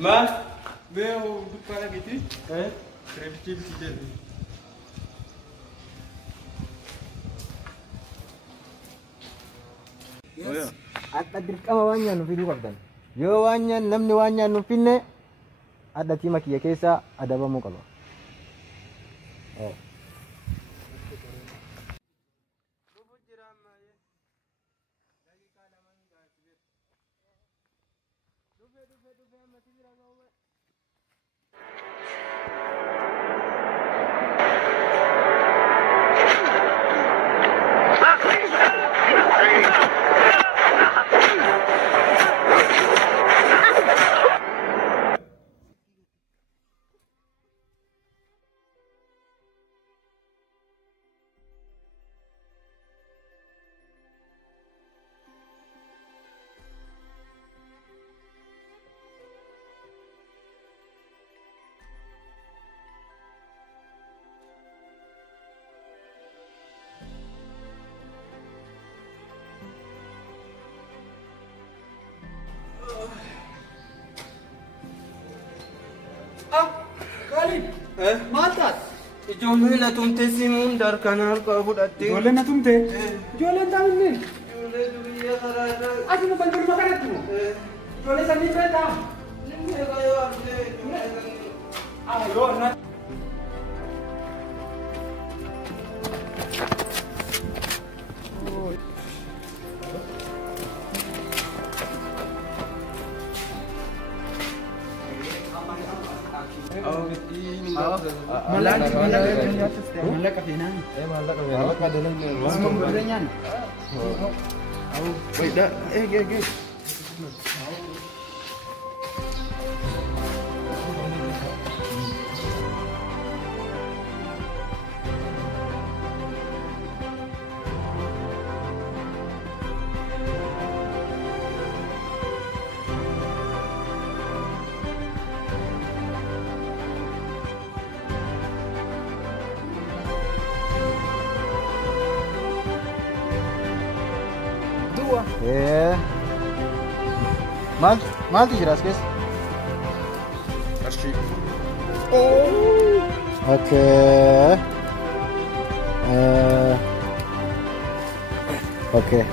Ma? Veo para gitu? Kredit tidak. Yes. At dirqama waan nyaannu fiduu qabdan. Yoo namni waan nyaannu finne adda tima kiyya keessa adabamuu qaba. Matas? Ijoollee na tumte simuun darkanaa harkaa fudhattee. Ijoollee na tumte? Ijoolleen taa'unneen? Ijoollee durii karaa irraa. Asuma balbaluma kanatti moo? Ijoollee sanii bira taa'u? Inni egaa yoo argee ijoollee sanii. Yoo na. Mallaqa feenaan. Mallaqa dalan. Asuma gurra nyaan. Wait, eeg. Maaltu jira as keessa? Qarshii. Okay.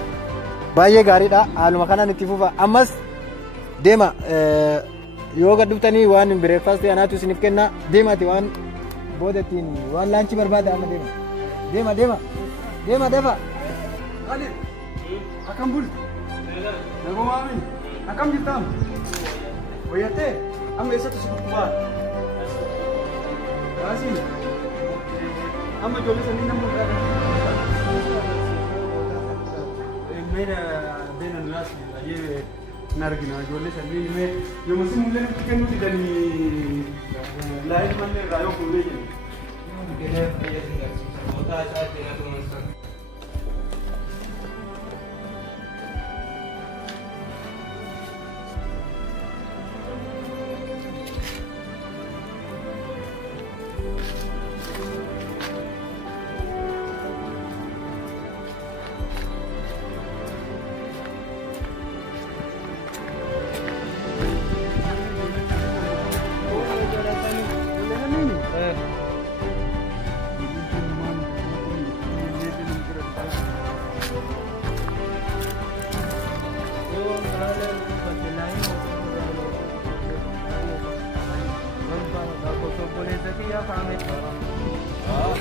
Baay'ee gaariidha. Haaluma kanaan itti fufa. Ammas deema yoo gad dhuftanii waan bireeffaas ta'e anaatu isiniif kenna. Deemaati waan booda ittiin waan laanchi barbaada amma deema. Deema. Khalid. Akkam buli? Nagoo maamin. Akkam jirtaan? Wayyattee amma eessatti si gurguraa? Yaasiin amma ijoollee sanii nama meera beena nulaas baay'ee hin argina ijoollee sanii mee yooma si mullee nutti kennuu didanii laayit mallee irraa yoo fuudhee jenna. Gidee fayyadu garsiisa. Mootaa isaatti na tumansan.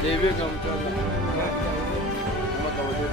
Deebi'ee gammachaa nama kabajee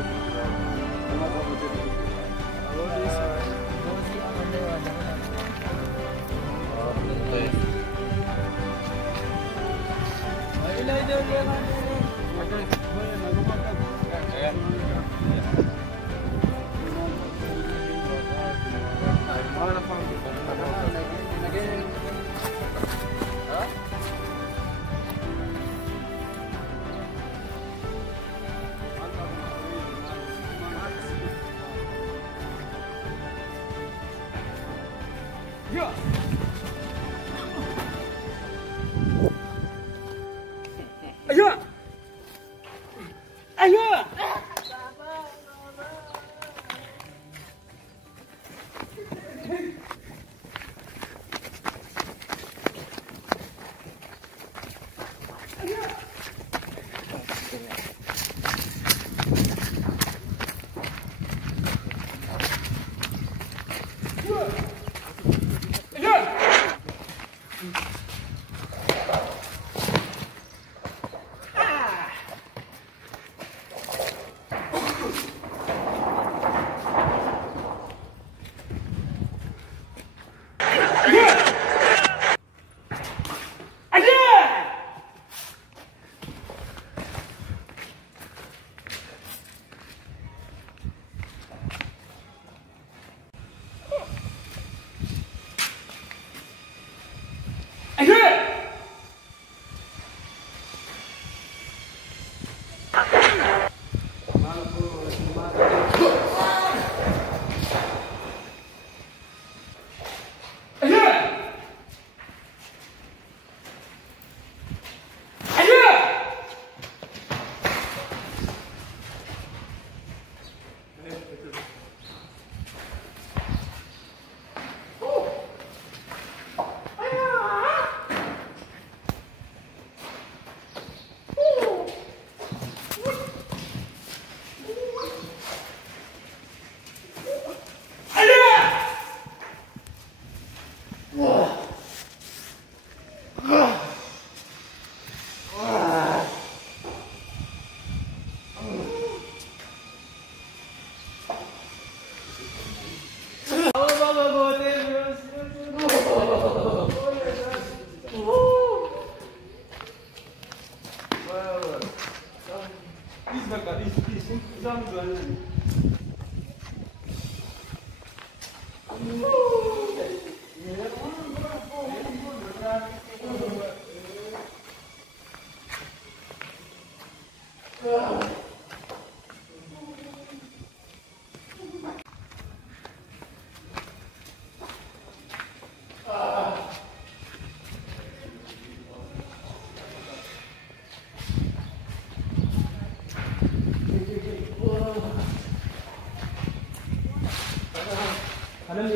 أنا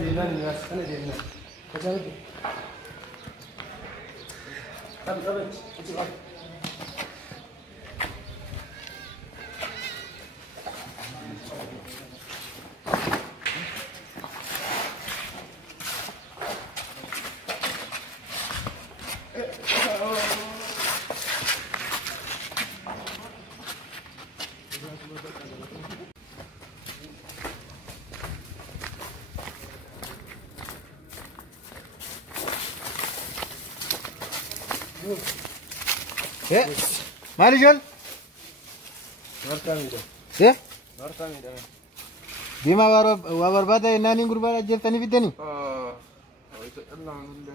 دينا الناس أنا دينا كذا طب Eh, mali Jol? Eh? Bima warbada nani gurbara jirtani fidani?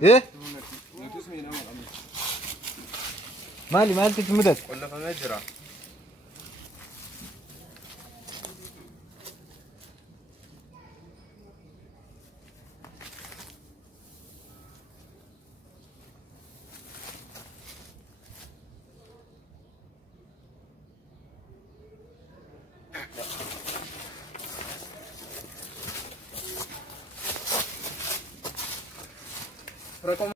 Eh? Mali titmudat? ولا في مجرى رقم